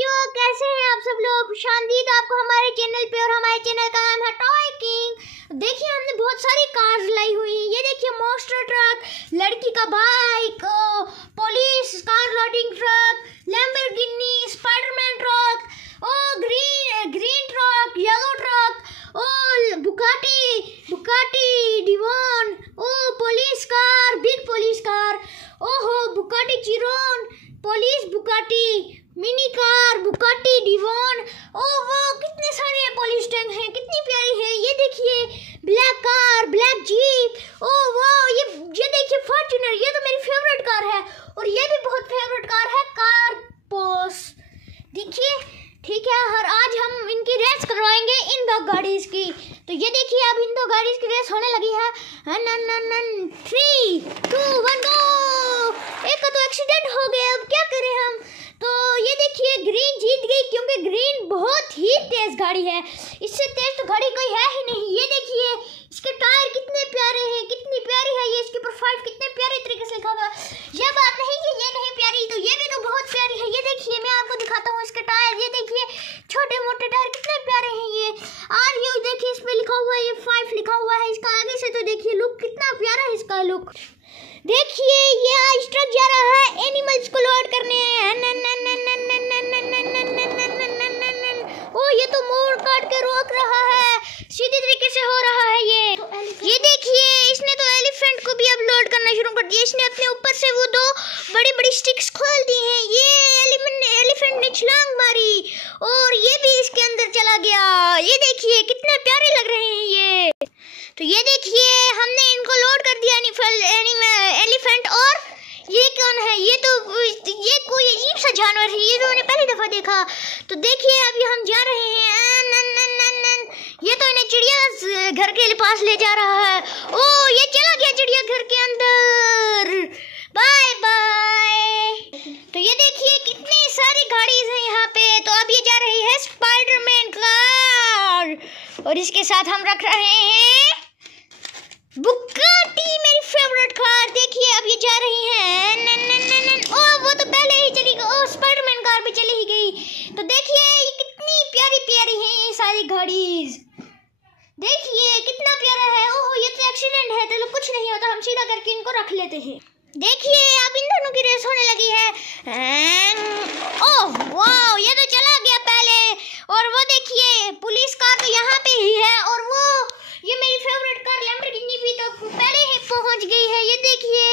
बच्चों, कैसे हैं आप सब लोग? खुशामदीद आपको हमारे चैनल पे। और हमारे चैनल का नाम है टॉय किंग। देखिए हमने बहुत सारी कार्स लाई हुई हैं। ये देखिए मॉन्स्टर ट्रक, लड़की का bike, police car loading truck, Lamborghini, Spiderman truck, green truck, yellow truck, Bugatti Devon, police car, big police car, Bugatti Chiron, police Bugatti, mini car, Bugatti Devon. वो कितने सारे पुलिस टैंक हैं, कितनी प्यारी है। ये देखिए ब्लैक कार, ब्लैक जीप। ये देखिए फॉर्च्यूनर, ये तो मेरी फेवरेट कार है। और ये भी बहुत फेवरेट कार है, कार पोस। देखिए ठीक है, हर आज हम इनकी रेस करवाएंगे, इन दो गाड़ीज की। तो ये देखिए अब इन दो गाड़ीज की रेस होने लगी है। 3, 2, 1 गो। एक का तो एक्सीडेंट हो गया, अब क्या करें हम। तो ये देखिए ग्रीन जीत गई, क्योंकि ग्रीन बहुत ही तेज गाड़ी है। इससे तेज तो गाड़ी कोई है ही नहीं। ये देखिए इसके टायर कितने प्यारे हैं, कितनी प्यारी है ये। इसके प्रोफाइल कितने प्यारे तरीके से लिखा हुआ है। यह बात नहीं कि ये नहीं प्यारी, तो ये भी तो बहुत प्यारी है। ये देखिए मैं आपको दिखाता हूँ इसके टायर। ये देखिए छोटे मोटे टायर कितने प्यारे हैं। ये देखिए इस पे लिखा हुआ है, ये 5 लिखा हुआ है। इसका आगे से तो देखिए लुक कितना प्यारा है इसका लुक। देखिए ये आज ट्रक जा रहा है एनिमल्स को लोड करने। ये तो मोड़ काट के रोक रहा है, सीधे तरीके से हो रहा है। ये देखिए इसने तो एलिफेंट को भी अब लोड करना शुरू कर दिया। इसने अपने ऊपर से वो 2 बड़ी बड़ी स्टिक्स खोल दी हैं। ये एलिफेंट ने छलांग मारी और ये भी इसके अंदर चला गया। ये देखिए कितने प्यारे लग रहे हैं ये। तो ये देखिए हमने इनको लोड कर दिया एलिफेंट। और ये कौन है? ये कोई अजीब सा जानवर है, ये तो मैंने पहली दफा देखा। तो देखिए अभी हम जा रहे हैं। ये तो इन्हें चिड़िया घर के पास ले जा रहा है। ये चला गया चिड़िया घर के अंदर। Bye bye. तो ये देखिए कितनी सारी गाड़ीज हैं यहाँ पे। तो अब ये जा रही है स्पाइडरमैन कार, और इसके साथ हम रख रहे हैं बुगाटी, मेरी फेवरेट कार। देखिए अब ये जा रही है। वो तो पहले ही चली गई। स्पाइडरमैन कार भी चली ही गई। तो देखिए ये कितनी प्यारी प्यारी है ये सारी गाड़ीज। देखिए कितना प्यारा है। ये तो एक्सीडेंट है, चलो कुछ नहीं होता, हम सीधा करके इनको रख लेते हैं। देखिए अब इन दोनों की रेस होने लगी है। वाह, ये तो चला गया पहले। और वो देखिए पुलिस कार तो यहाँ पे ही है। और ये मेरी फेवरेट कार लैम्बोर्गिनी भी तो पहले ही पहुँच गई है। ये देखिए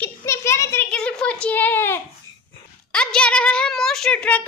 कितने प्यारे तरीके से पहुँची है। अब जा रहा है मॉन्स्टर ट्रक।